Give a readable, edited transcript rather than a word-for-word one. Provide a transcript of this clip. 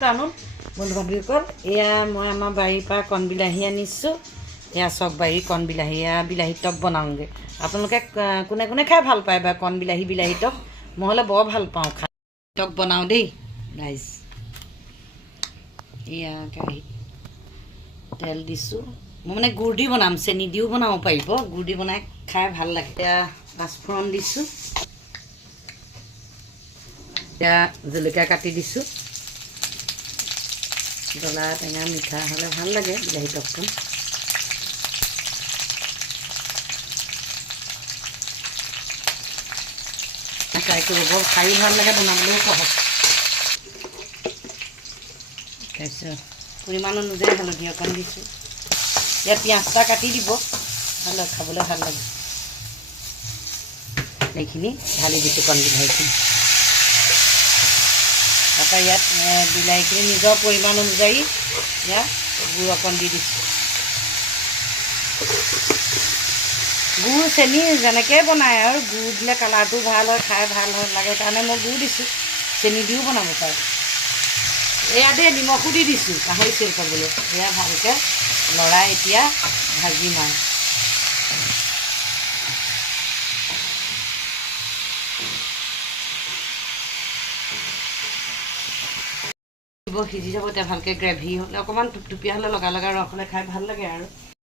আনো বন্ধু বান্ধৱীসকল এয়া মই আমাৰ বাৰীৰ পৰা কণ বিলাহী আনিছোঁ এয়া চক বাৰীৰ কণ বিলাহী এয়া বিলাহী টক বনাওঁগৈ আপোনালোকে কোনে কোনে খাই ভাল পায় বা কণ বিলাহী টক মই হ'লে বৰ ভাল পাওঁ খাই টক বনাওঁ দেই ৰাইজ এয়া কেৰাহীত তেল দিছোঁ মই মানে গুড় দি বনাম চেনি দিও বনাব পাৰিব গুড় দি বনাই খাই ভাল লাগে এয়া পাঁচফোৰণ দিছোঁ এয়া জলকীয়া কাটি দিছোঁ জ্বলা টেঙা মিঠা হ'লে ভাল লাগে বিলাহী টকটো ট্ৰাই কৰিব খায়ো ভাল লাগে বনাবলৈও সহজ তাৰপিছত পৰিমাণ অনুযায়ী হালধি অকণ দিছোঁ ইয়াত পিঁয়াজটা কাটি দিব ভাল খাবলৈ ভাল লাগে এইখিনি ঢালি দিছোঁ কণ বিলাহীখিনি তাৰপৰা ইয়াত বিলাহীখিনি নিজৰ পৰিমাণ অনুযায়ী ইয়াত গুড় অকণ দি দিছোঁ গুড় চেনি যেনেকৈ বনায় আৰু গুড় দিলে কালাৰটো ভাল হয় খাই ভাল হয় লাগে কাৰণে মই গুড় দিছোঁ চেনি দিও বনাব পাৰোঁ এয়া দেই নিমখো দি দিছোঁ পাহৰিছোঁ ক'বলৈ এয়া ভালকৈ লৰাই এতিয়া ভাজিম আৰু সিজি যাব এতিয়া ভালকৈ গ্ৰেভি হ'লে অকণমান থুপথুপীয়া হ'লে লগা ৰস হ'লে খাই ভাল লাগে আৰু